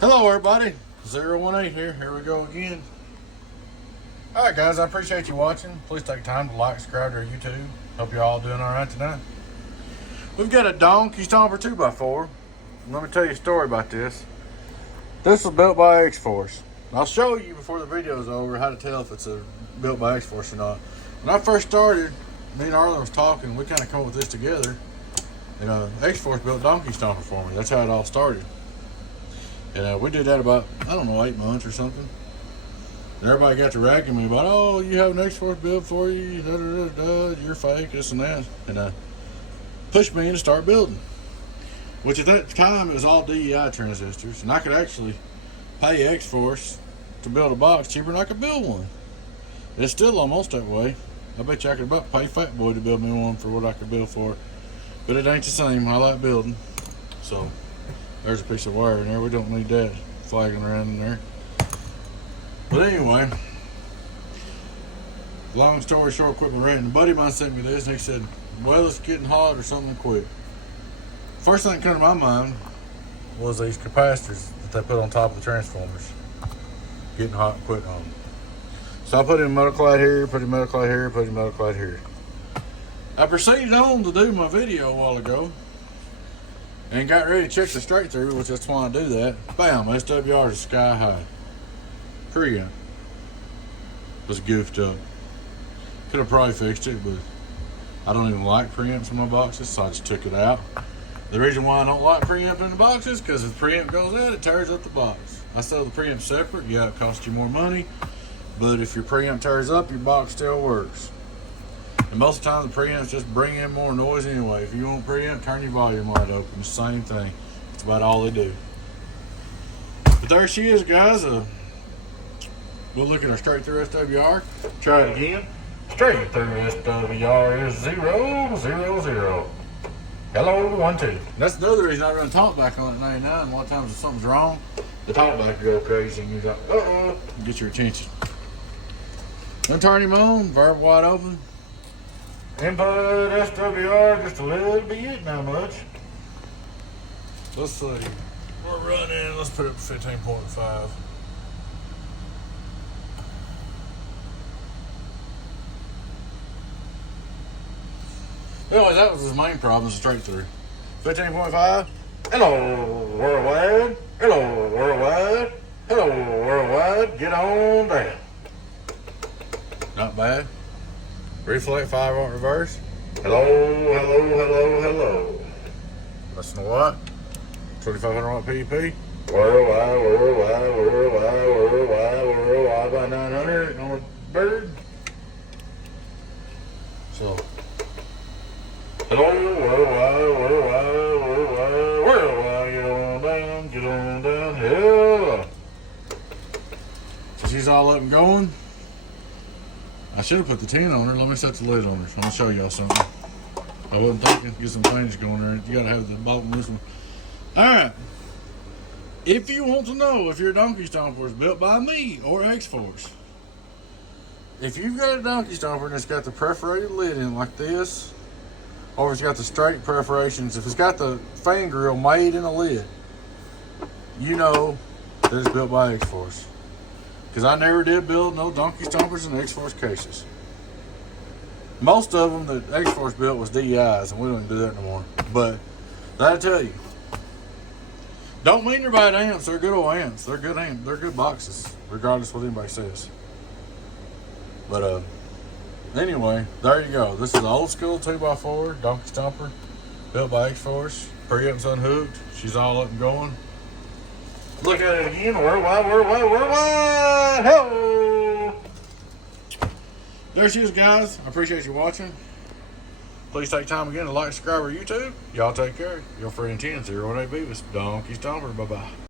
Hello everybody, 018 here we go again. Alright guys, I appreciate you watching. Please take time to like, subscribe to our YouTube. Hope you're all doing alright tonight. We've got a donkey Stomper 2x4. Let me tell you a story about this. This was built by X-Force. I'll show you before the video's over how to tell if it's built by X-Force or not. When I first started, me and Arlen was talking, we kind of come up with this together. And X-Force built donkey Stomper for me. That's how it all started. And we did that about, I don't know, 8 months or something. And everybody got to ragging me about, oh, you have an X-Force build for you, da, da, da, da, you're fake, this and that. And pushed me in to start building. Which at that time, it was all DEI transistors. And I could actually pay X-Force to build a box cheaper than I could build one. It's still almost that way. I bet you I could about pay Fat Boy to build me one for what I could build for. But it ain't the same. I like building. So there's a piece of wire in there. We don't need that flagging around in there. But anyway, long story short, quit my ranting. A buddy of mine sent me this and he said, well, it's getting hot or something, quit. First thing that came to my mind was these capacitors that they put on top of the transformers. Getting hot, quit on them. So I put in metal clad here, put in metal clad here, put in metal clad here. I proceeded on to do my video a while ago and got ready to check the straight through, which that's why I do that. Bam, SWR is sky high. Preamp was goofed up. Could have probably fixed it, but I don't even like preamps in my boxes, so I just took it out. The reason why I don't like preamp in the boxes is because if the preamp goes out, it tears up the box. I sell the preamp separate. Yeah, it costs you more money, but if your preamp tears up, your box still works. And most of the time, the preamps just bring in more noise anyway. If you want preamp, turn your volume wide open. The same thing. That's about all they do. But there she is, guys. We'll look at our straight through SWR. Try it again. Straight through SWR is 0, 0, 0. Hello, 1, 2. That's another reason I run talkback on it at 99. A lot of times if something's wrong, the talkback will go crazy and you're like, uh-oh, get your attention. Then turn him on, valve wide open. Input SWR just a little bit, not much. Let's see. We're running, let's put it up to 15.5. Anyway, that was his main problem, straight through. 15.5. Hello, worldwide. Hello, worldwide. Hello, worldwide. Get on down. Not bad. Reflect 5-watt reverse. Hello, hello, hello, hello. Listen to what? 2500 watt PEP. Worldwide, worldwide, worldwide, worldwide, worldwide by 900 on a bird. So, hello, worldwide, worldwide, worldwide, worldwide. Get on down, hello. So she's all up and going. I should have put the 10 on her. Let me set the lid on her. I'm going to show y'all something. I wasn't thinking. Get some painters going there. You got to have the bottom of this one. Alright. If you want to know if your donkey Stomper is built by me or X-Force, if you've got a donkey Stomper and it's got the perforated lid in like this, or if it's got the straight perforations, if it's got the fan grill made in a lid, you know that it's built by X-Force. Because I never did build no donkey Stompers in X-Force cases. Most of them that X-Force built was DEIs, and we don't even do that no more. But that'll tell you. Don't mean they're bad amps. They're good old amps. They're good amps. They're good boxes, regardless of what anybody says. But anyway, there you go. This is an old school 2x4 donkey Stomper built by X-Force. Preamp's unhooked. She's all up and going. Look at it again. Worldwide, worldwide, worldwide. Hello. There she is, guys. I appreciate you watching. Please take time again to like, subscribe, or YouTube. Y'all take care. Your friend 10, 018 Beavis, Donkey Stomper. Bye-bye.